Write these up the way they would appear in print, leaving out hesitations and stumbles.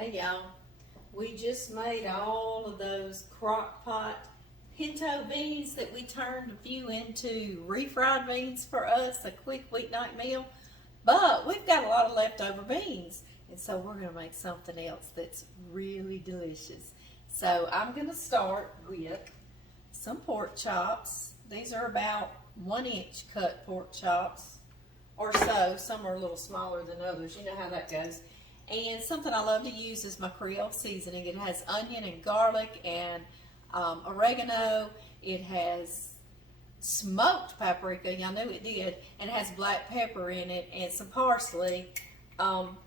Hey y'all, we just made all of those crock pot pinto beans that we turned a few into refried beans for us, a quick weeknight meal. But we've got a lot of leftover beans, and so we're going to make something else that's really delicious. So I'm going to start with some pork chops. These are about 1-inch cut pork chops or so. Some are a little smaller than others. You know how that goes. And something I love to use is my Creole seasoning. It has onion and garlic and oregano. It has smoked paprika. Y'all knew it did. And it has black pepper in it and some parsley.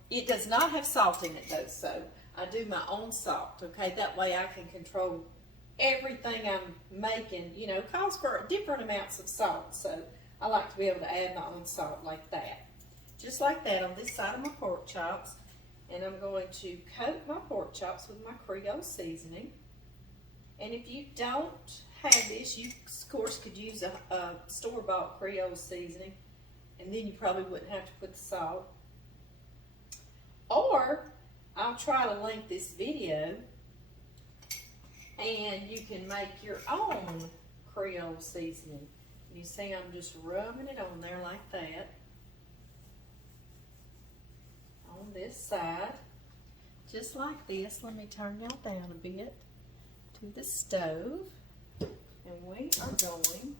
It does not have salt in it though, so I do my own salt, okay? That way I can control everything I'm making. You know, calls for different amounts of salt, so I like to be able to add my own salt like that. Just like that on this side of my pork chops. And I'm going to coat my pork chops with my Creole seasoning. And if you don't have this, you of course could use a store-bought Creole seasoning, and then you probably wouldn't have to put the salt. Or I'll try to link this video and you can make your own Creole seasoning. You see I'm just rubbing it on there like that. On this side, just like this. Let me turn y'all down a bit to the stove, and we are going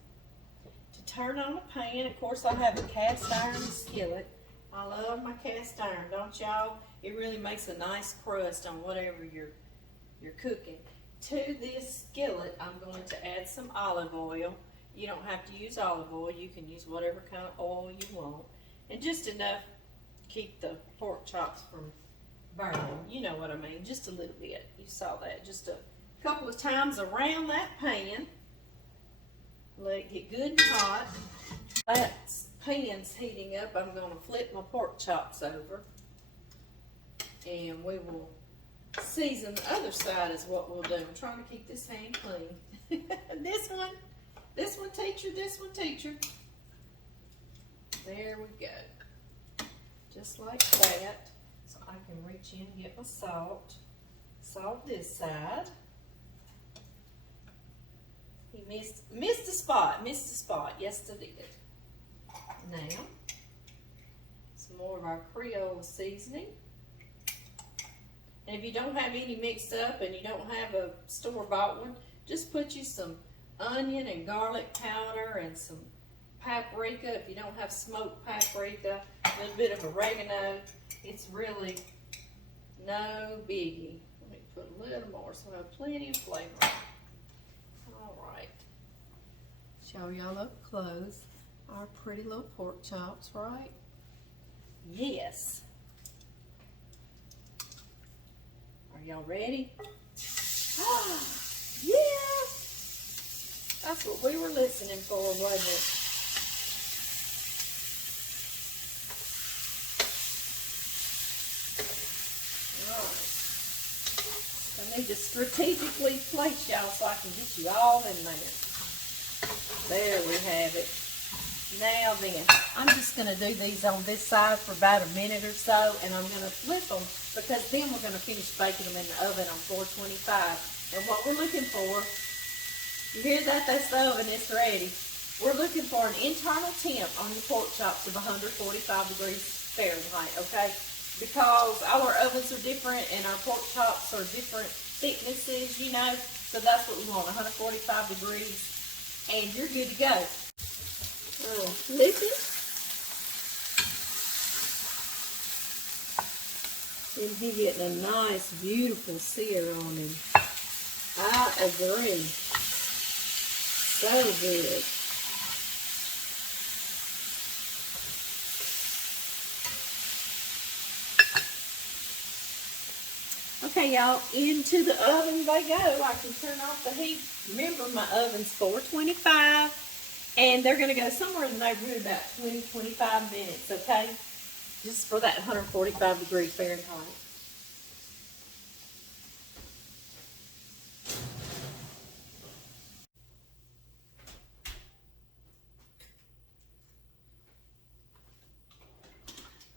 to turn on a pan. Of course, I have a cast iron skillet. I love my cast iron, don't y'all? It really makes a nice crust on whatever you're cooking. To this skillet, I'm going to add some olive oil. You don't have to use olive oil. You can use whatever kind of oil you want, and just enough keep the pork chops from burning. You know what I mean, just a little bit. You saw that, just a couple of times around that pan. Let it get good and hot. That pan's heating up. I'm going to flip my pork chops over, and we will season the other side is what we'll do. I'm trying to keep this hand clean. this one teacher, this one teacher. There we go. Just like that. So I can reach in and get my salt. Salt this side. He missed a spot. Yes, I did. Now, some more of our Creole seasoning. And if you don't have any mixed up and you don't have a store-bought one, just put you some onion and garlic powder and some paprika. If you don't have smoked paprika, a little bit of oregano. It's really no biggie. Let me put a little more so I have plenty of flavor. All right. Show y'all up close our pretty little pork chops, right? Yes. Are y'all ready? Yeah. That's what we were listening for, wasn't it? I need to strategically place y'all so I can get you all in there. There we have it. Now then, I'm just going to do these on this side for about a minute or so, and I'm going to flip them because then we're going to finish baking them in the oven on 425. And what we're looking for, you hear that? That's the oven. It's ready. We're looking for an internal temp on your pork chops of 145 degrees Fahrenheit, okay? Because all our ovens are different and our pork chops are different thicknesses, you know, so that's what we want, 145 degrees, and you're good to go. Flip it. And he's getting a nice, beautiful sear on him. I agree. So good. Okay, y'all, into the oven they go. I can turn off the heat. Remember, my oven's 425, and they're going to go somewhere in the neighborhood about 20-25 minutes, okay? Just for that 145 degrees Fahrenheit.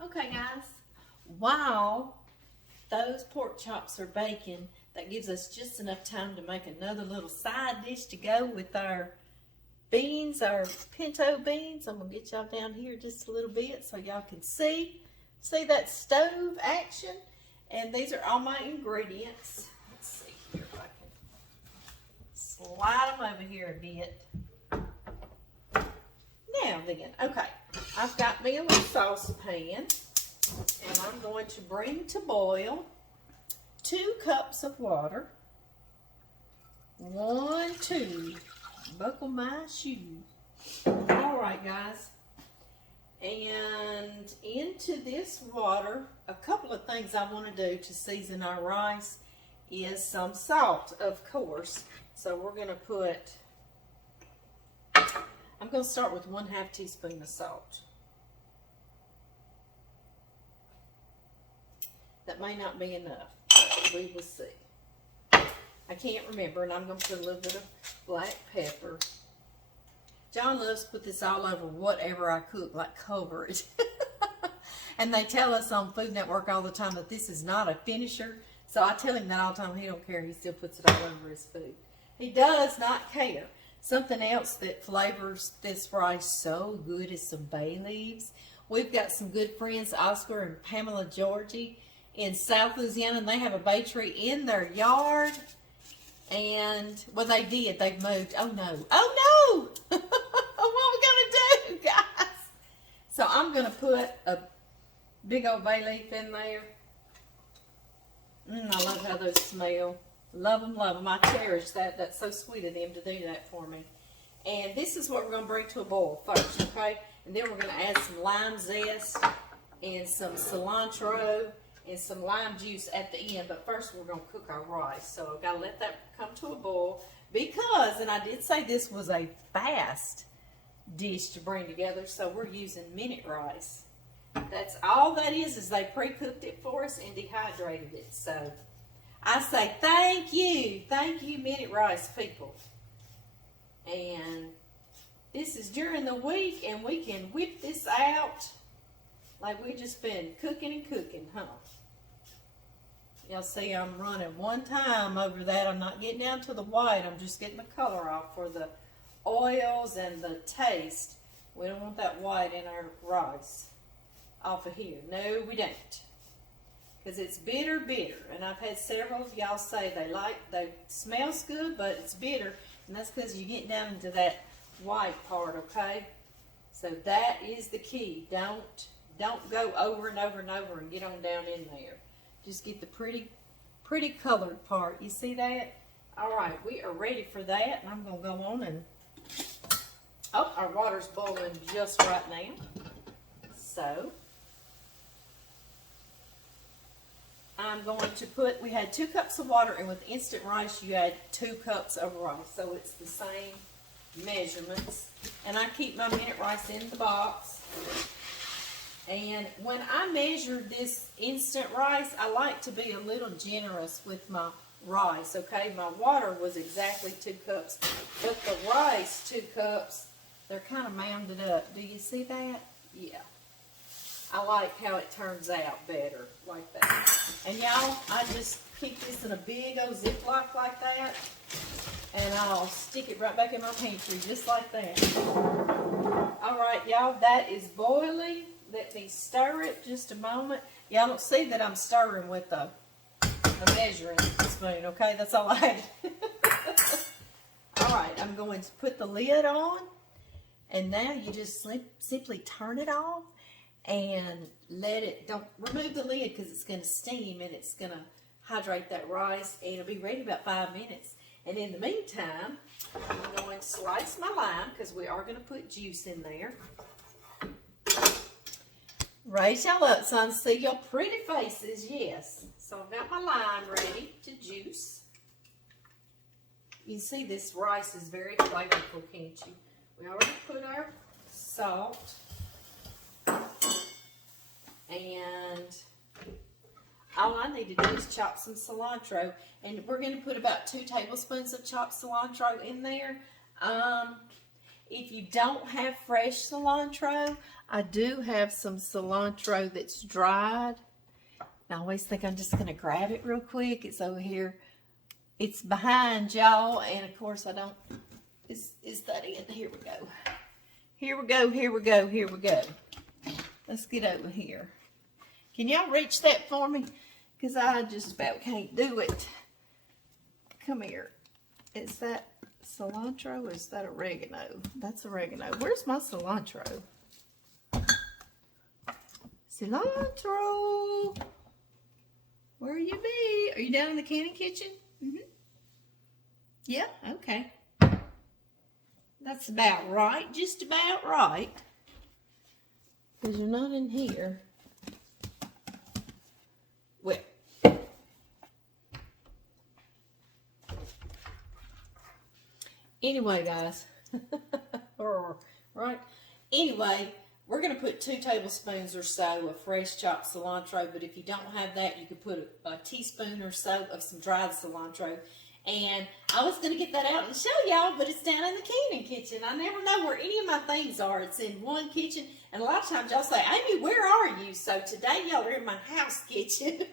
Okay, guys, while those pork chops are baking, that gives us just enough time to make another little side dish to go with our beans, our pinto beans. I'm gonna get y'all down here just a little bit so y'all can see that stove action. And these are all my ingredients. Let's see here if I can slide them over here a bit. Now then, okay, I've got me a little saucepan, and I'm going to bring to boil 2 cups of water. 1, 2. Buckle my shoe. All right, guys. And into this water, a couple of things I want to do to season our rice is some salt, of course. So we're going to put, I'm going to start with 1/2 teaspoon of salt. That may not be enough, but we will see. I can't remember, and I'm going to put a little bit of black pepper. John loves to put this all over whatever I cook, like cover it. And they tell us on Food Network all the time that this is not a finisher. So I tell him that all the time. He don't care. He still puts it all over his food. He does not care. Something else that flavors this rice so good is some bay leaves. We've got some good friends, Oscar and Pamela Georgie, in South Louisiana, and they have a bay tree in their yard. And, well, they did. They've moved. Oh, no. Oh, no! What are we going to do, guys? So I'm going to put a big old bay leaf in there. I love how those smell. Love them, love them. I cherish that. That's so sweet of them to do that for me. And this is what we're going to bring to a boil first, okay? And then we're going to add some lime zest and some cilantro and some lime juice at the end. But first we're going to cook our rice. So I've got to let that come to a boil because, and I did say this was a fast dish to bring together, so we're using minute rice. That's all that is they pre-cooked it for us and dehydrated it. So I say thank you minute rice people. And this is during the week, and we can whip this out like we've just been cooking and cooking, huh? Y'all see I'm running one time over that. I'm not getting down to the white. I'm just getting the color off for the oils and the taste. We don't want that white in our rice off of here. No, we don't. Because it's bitter. And I've had several of y'all say they smells good, but it's bitter. And that's because you get down into that white part, okay? So that is the key. Don't go over and over and over and get on down in there. Just get the pretty colored part. You see that? All right, we are ready for that. And I'm going to go on and, oh, our water's boiling just right now. So I'm going to put, we had 2 cups of water, and with instant rice you add 2 cups of rice. So it's the same measurements. And I keep my minute rice in the box. And when I measure this instant rice, I like to be a little generous with my rice, okay? My water was exactly 2 cups, but the rice, 2 cups, they're kind of mounded up. Do you see that? Yeah. I like how it turns out better, like that. And y'all, I just keep this in a big old Ziploc like that, and I'll stick it right back in my pantry, just like that. All right, y'all, that is boiling. Let me stir it just a moment. Y'all don't see that I'm stirring with a measuring spoon, okay? That's all I have. All right, I'm going to put the lid on, and now you just simply turn it off and let it, don't remove the lid because it's going to steam and it's going to hydrate that rice, and it'll be ready about 5 minutes. And in the meantime, I'm going to slice my lime because we are going to put juice in there. Raise y'all up so I can see your pretty faces, yes. So I've got my lime ready to juice. You can see this rice is very flavorful, can't you? We already put our salt. And all I need to do is chop some cilantro. And we're going to put about 2 tablespoons of chopped cilantro in there. If you don't have fresh cilantro, I do have some cilantro that's dried. I always think I'm just going to grab it real quick. It's over here. It's behind y'all. And of course I don't. Is that it? Here we go. Here we go. Here we go. Here we go. Let's get over here. Can y'all reach that for me? Because I just about can't do it. Come here. Is that cilantro or is that oregano? That's oregano. Where's my cilantro? Cilantro! Where you be? Are you down in the canning kitchen? Mm-hmm. Yeah, okay. That's about right. Just about right. Because you're not in here. Well. Anyway, guys. Right? Anyway, we're going to put 2 tablespoons or so of fresh chopped cilantro. But if you don't have that, you could put a teaspoon or so of some dried cilantro. And I was going to get that out and show y'all, but it's down in the canning kitchen. I never know where any of my things are. It's in one kitchen. And a lot of times y'all say, Amy, where are you? So today y'all are in my house kitchen.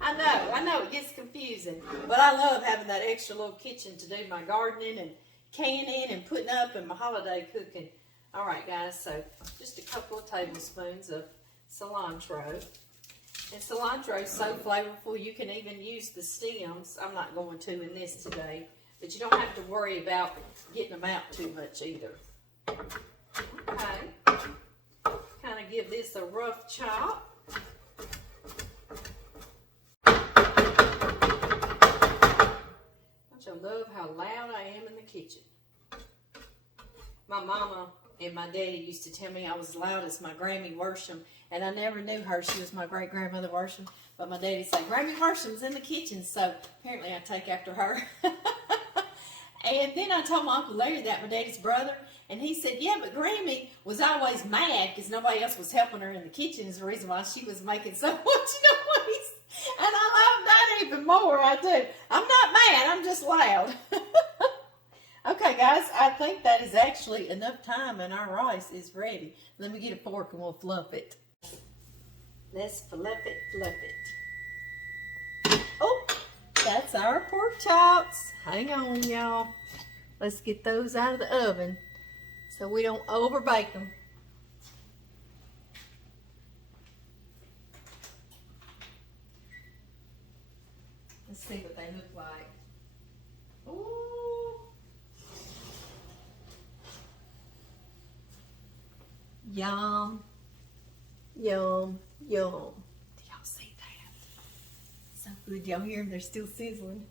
I know, it gets confusing. But I love having that extra little kitchen to do my gardening and canning and putting up and my holiday cooking. All right, guys, so just a couple of tablespoons of cilantro. And cilantro is so flavorful, you can even use the stems. I'm not going to in this today, but you don't have to worry about getting them out too much either. Okay, kind of give this a rough chop. Don't you love how loud I am in the kitchen? My mama and my daddy used to tell me I was as loud as my Grammy Worsham, and I never knew her. She was my great-grandmother Worsham, but my daddy said, Grammy Worsham's in the kitchen, so apparently I take after her. And then I told my Uncle Larry that, my daddy's brother, and he said, yeah, but Grammy was always mad because nobody else was helping her in the kitchen is the reason why she was making so much noise. And I love that even more, I do. I'm not mad, I'm just loud. Okay, guys, I think that is actually enough time and our rice is ready. Let me get a fork and we'll fluff it. Let's fluff it. Oh, that's our pork chops. Hang on, y'all. Let's get those out of the oven so we don't overbake them. Let's see what they look like. Ooh. Yum, yum, yum. Do y'all see that? So good. Y'all hear them? They're still sizzling.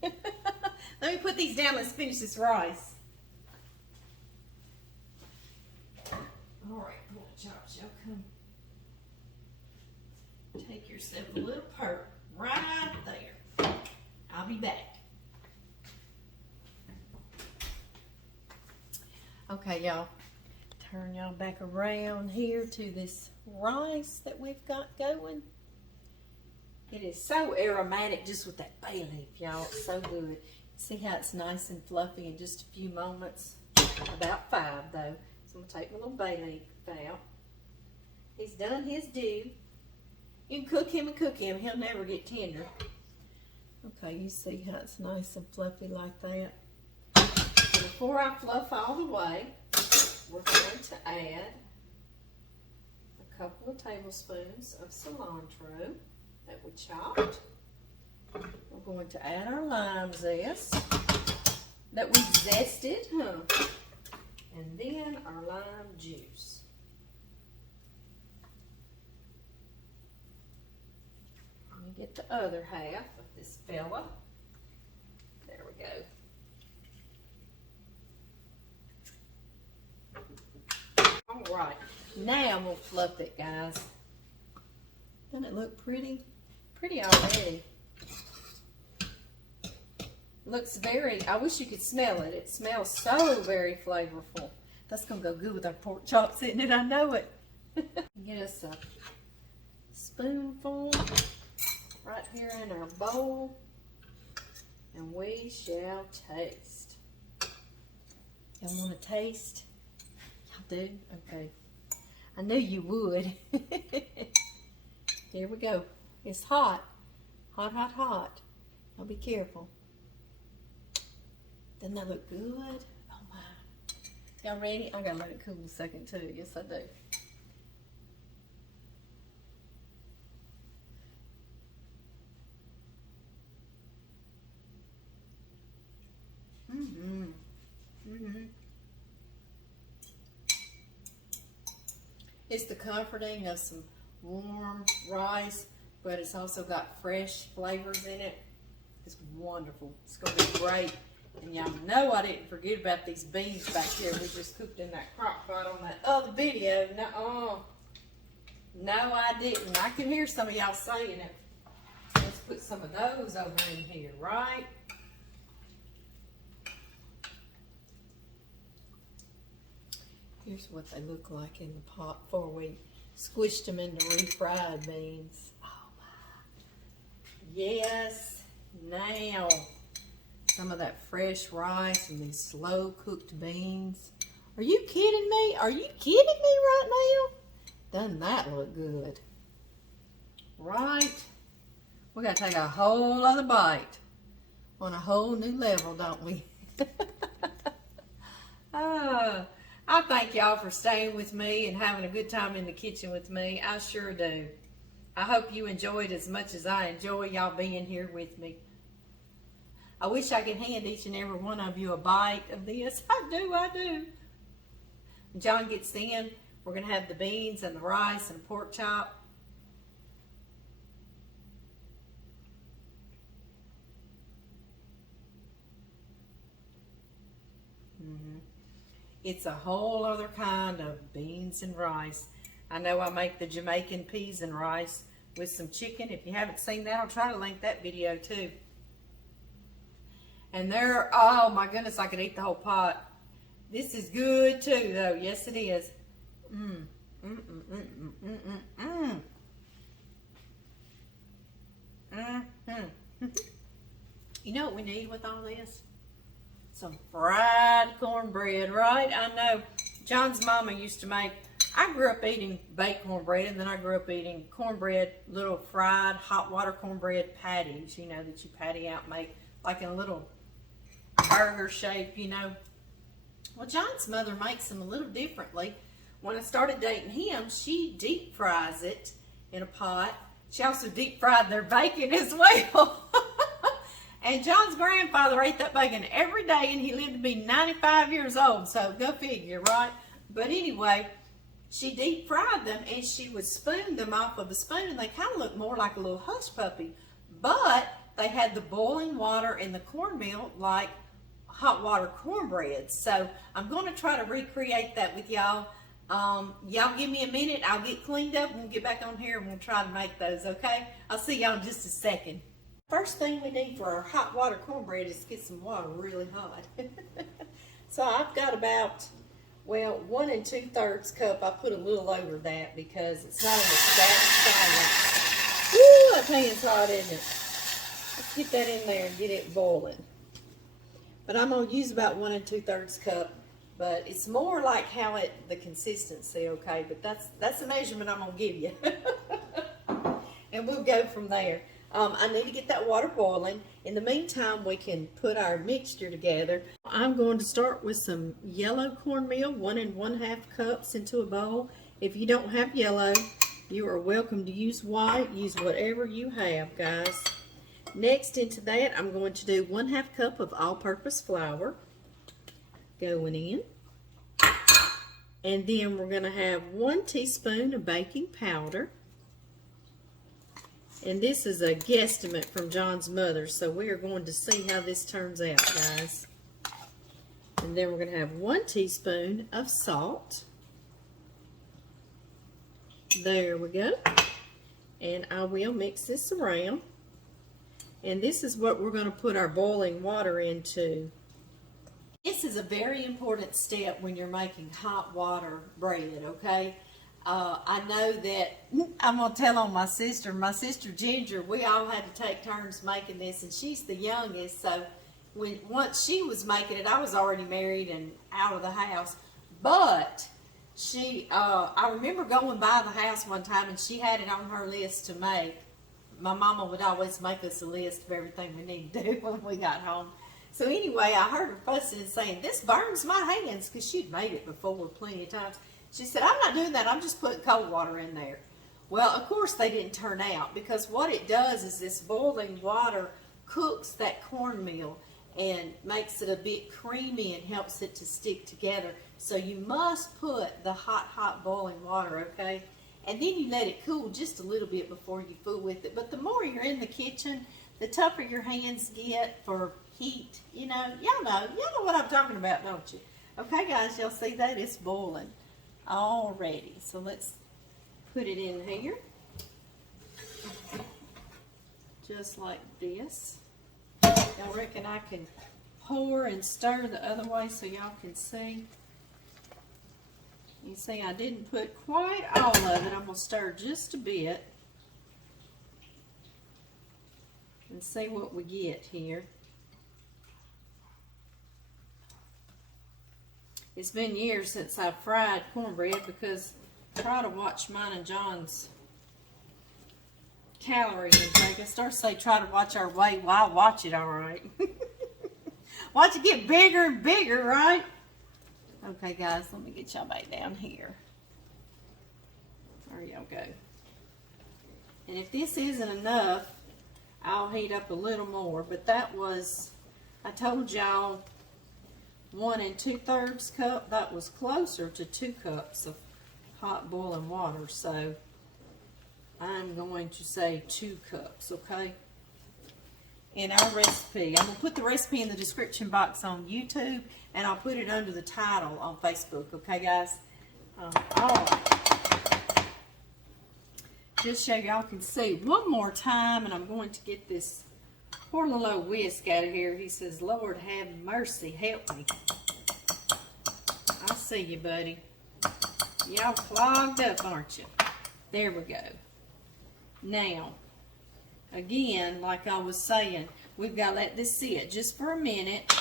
Let me put these down. Let's finish this rice. All right, pork chops. Y'all come. Take yourself a little perk right there. I'll be back. Okay, y'all. Turn y'all back around here to this rice that we've got going. It is so aromatic just with that bay leaf, y'all. It's so good. See how it's nice and fluffy in just a few moments? About 5 though. So I'm going to take my little bay leaf out. He's done his due. You can cook him and cook him. He'll never get tender. Okay, you see how it's nice and fluffy like that? So before I fluff all the way, we're going to add a couple of tablespoons of cilantro that we chopped. We're going to add our lime zest that we zested, and then our lime juice. Let me get the other half of this fella. There we go. All right, now we'll fluff it, guys. Doesn't it look pretty? Pretty already. Looks very, I wish you could smell it. It smells so very flavorful. That's gonna go good with our pork chops, isn't it? I know it. Get us a spoonful right here in our bowl, and we shall taste. Y'all wanna taste? Do? Okay. I knew you would. Here we go. It's hot. Hot, hot, hot. Now be careful. Doesn't that look good? Oh my. Y'all ready? I gotta let it cool a second too. Yes, I do. It's the comforting of some warm rice, but it's also got fresh flavors in it. It's wonderful. It's going to be great. And y'all know I didn't forget about these beans back here we just cooked in that crock pot on that other video. No, I didn't. I can hear some of y'all saying it. Let's put some of those over in here, right? Here's what they look like in the pot before we squished them into refried beans. Oh my. Yes. Now, some of that fresh rice and these slow cooked beans. Are you kidding me? Are you kidding me right now? Doesn't that look good? Right? We gotta take a whole other bite on a whole new level, don't we? I thank y'all for staying with me and having a good time in the kitchen with me. I sure do. I hope you enjoyed as much as I enjoy y'all being here with me. I wish I could hand each and every one of you a bite of this. I do. When John gets in, we're going to have the beans and the rice and pork chop. It's a whole other kind of beans and rice. I know I make the Jamaican peas and rice with some chicken. If you haven't seen that, I'll try to link that video too. And there, oh my goodness, I could eat the whole pot. This is good too, though. Yes, it is. You know what we need with all this? Some fried cornbread, right? I know John's mama used to make, I grew up eating baked cornbread, and then I grew up eating cornbread, little fried hot water cornbread patties, you know, that you patty out and make like in a little burger shape, you know. Well, John's mother makes them a little differently. When I started dating him, she deep fries it in a pot. She also deep fried their bacon as well. And John's grandfather ate that bacon every day, and he lived to be 95 years old, so go figure, right? But anyway, she deep fried them, and she would spoon them off of a spoon, and they kind of look more like a little hush puppy. But they had the boiling water and the cornmeal like hot water cornbread. So I'm going to try to recreate that with y'all. Y'all give me a minute. I'll get cleaned up, and we'll get back on here, and we'll try to make those, okay? I'll see y'all in just a second. First thing we need for our hot water cornbread is to get some water really hot. So I've got about, well, 1 2/3 cup. I put a little over that because it's not in that silent. Woo, that pan's hot, isn't it? Let's get that in there and get it boiling. But I'm going to use about 1 2/3 cup. But it's more like how the consistency, okay? But that's the measurement I'm going to give you. And we'll go from there. I need to get that water boiling. In the meantime, we can put our mixture together. I'm going to start with some yellow cornmeal, 1 1/2 cups into a bowl. If you don't have yellow, you are welcome to use white. Use whatever you have, guys. Next into that, I'm going to do 1/2 cup of all-purpose flour going in. And then we're going to have 1 teaspoon of baking powder. And this is a guesstimate from John's mother, so we are going to see how this turns out, guys. And then we're going to have 1 teaspoon of salt. There we go. And I will mix this around. And this is what we're going to put our boiling water into. This is a very important step when you're making hot water bread, okay? I know that I'm going to tell on my sister Ginger, we all had to take turns making this, and she's the youngest, so once she was making it, I was already married and out of the house. But I remember going by the house one time, and she had it on her list to make my mama would always make us a list of everything we need to do when we got home. So anyway, I heard her fussing and saying, this burns my hands, because she'd made it before plenty of times. She said, I'm not doing that, I'm just putting cold water in there. Well, of course they didn't turn out, because what it does is this boiling water cooks that cornmeal and makes it a bit creamy and helps it to stick together. So you must put the hot boiling water, okay? And then you let it cool just a little bit before you fool with it. But the more you're in the kitchen, the tougher your hands get for heat. You know what I'm talking about, don't you? Okay, guys, y'all see that? It's boiling already. So let's put it in here. Just like this. Y'all reckon I can pour and stir the other way so y'all can see? You see, I didn't put quite all of it. I'm going to stir just a bit and see what we get here. It's been years since I've fried cornbread, because I try to watch mine and John's calorie intake. I start to say try to watch our weight. Well, I watch it all right. Watch it get bigger and bigger, right? Okay, guys, let me get y'all back down here. There y'all go. And if this isn't enough, I'll heat up a little more. But that was, I told y'all, 1 2/3 cup. That was closer to 2 cups of hot boiling water. So I'm going to say 2 cups, okay? In our recipe. I'm going to put the recipe in the description box on YouTube, and I'll put it under the title on Facebook, okay, guys? Alright. Just so y'all can see one more time, and I'm going to get this poor little old whisk out of here. He says, Lord have mercy, help me. I see you, buddy. Y'all clogged up, aren't you? There we go. Now, again, like I was saying, we've got to let this sit just for a minute,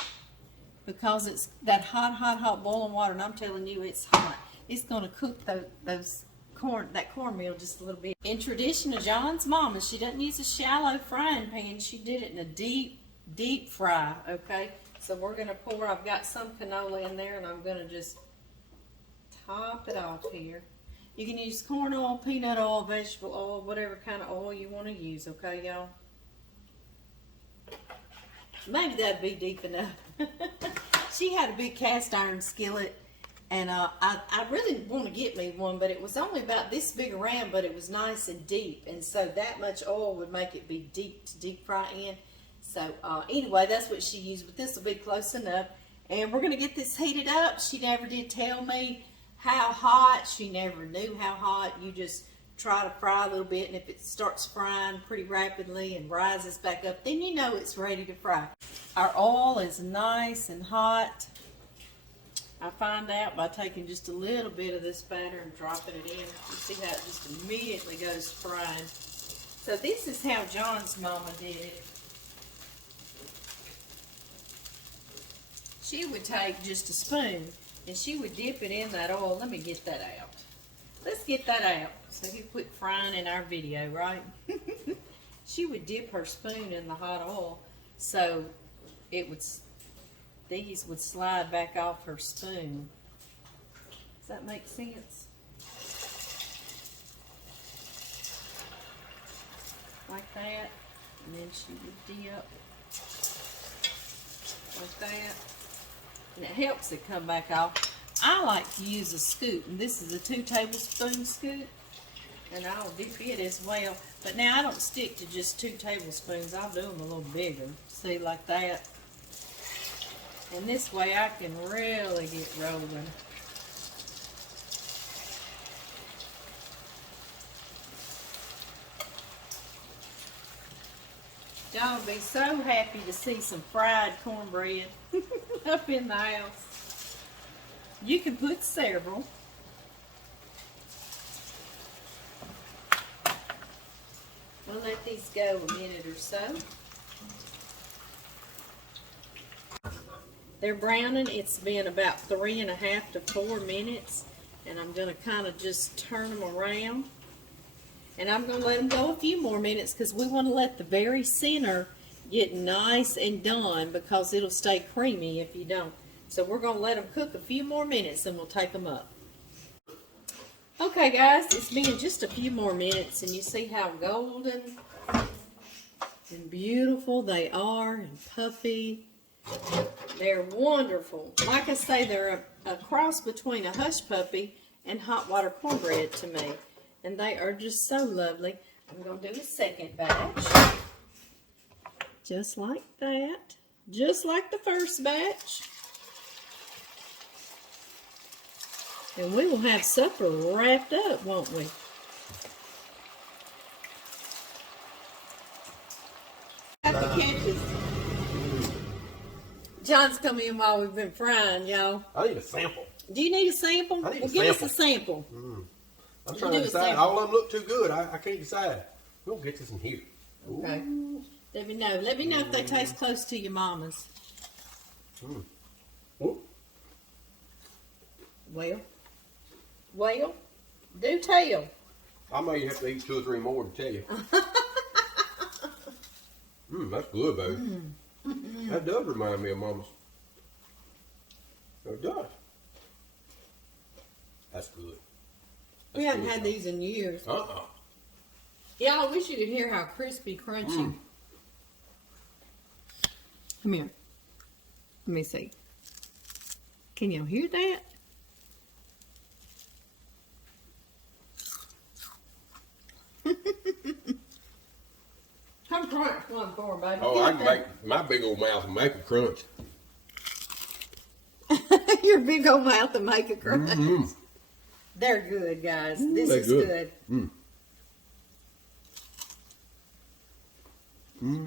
because it's that hot boiling water, and I'm telling you, it's hot. It's going to cook that cornmeal just a little bit. In tradition of John's mama, she doesn't use a shallow frying pan. She did it in a deep fry, okay? So we're going to pour, I've got some canola in there, and I'm going to just top it off here. You can use corn oil, peanut oil, vegetable oil, whatever kind of oil you want to use, okay, y'all? Maybe that'd be deep enough. She had a big cast iron skillet, and I really want to get me one, but it was only about this big around, but it was nice and deep, and so that much oil would make it be deep to deep fry in. So anyway, that's what she used, but this will be close enough. And we're going to get this heated up. She never did tell me how hot. She never knew how hot. You just try to fry a little bit, and if it starts frying pretty rapidly and rises back up, then you know it's ready to fry. Our oil is nice and hot. I find out by taking just a little bit of this batter and dropping it in. You see how it just immediately goes frying. So this is how John's mama did it. She would take just a spoon, and she would dip it in that oil. Let me get that out. Let's get that out so he quit frying in our video, right? She would dip her spoon in the hot oil so these would slide back off her spoon. Does that make sense? Like that. And then she would dip like that. And it helps it come back off. I like to use a scoop, and this is a 2 tablespoon scoop, and I'll dip it as well. But now I don't stick to just 2 tablespoons. I'll do them a little bigger. See, like that. And this way I can really get rolling. Y'all will be so happy to see some fried cornbread up in the house. You can put several. We'll let these go a minute or so. They're browning. It's been about 3.5 to 4 minutes, and I'm going to kind of just turn them around. And I'm going to let them go a few more minutes because we want to let the very center get nice and done because it'll stay creamy if you don't. So we're going to let them cook a few more minutes and we'll take them up. Okay guys, it's been just a few more minutes and you see how golden and beautiful they are and puffy. They're wonderful. Like I say, they're a cross between a hush puppy and hot water cornbread to me. And they are just so lovely. I'm going to do a second batch. Just like that. Just like the first batch. And we will have supper wrapped up, won't we? Got the catches. John's come in while we've been frying, y'all. I need a sample. Do you need a sample? I need a Give sample. us a sample. I'm trying to decide. All of them look too good. I can't decide. We'll get this in here. Okay. Let me know. Let me know if they taste close to your mama's. Ooh. Well, do tell. I may have to eat 2 or 3 more to tell you. That's good, baby. That does remind me of Mama's. It does. That's good. We haven't had these in years. Yeah, I wish you could hear how crispy, crunchy. Come here. Let me see. Can you hear that? Come crunch one for me, baby. Oh, I can make my big old mouth and make it crunch. Your big old mouth and make a crunch. They're good, guys. This is good.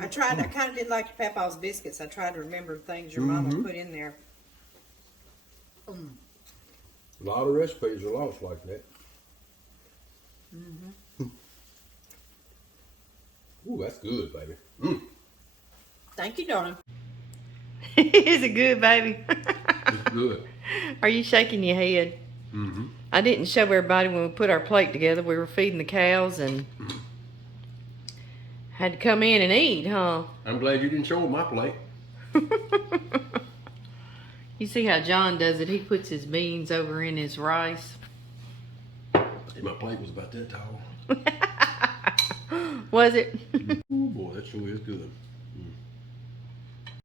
I kind of did like your Papa's biscuits. I tried to remember things your mama put in there. A lot of recipes are lost like that. Ooh, that's good, baby. Thank you, darling. Is it good, baby? It's good. Are you shaking your head? I didn't show everybody when we put our plate together. We were feeding the cows and had to come in and eat, huh? I'm glad you didn't show them my plate. You see how John does it? He puts his beans over in his rice. My plate was about that tall. Was it? Oh boy, that sure is good.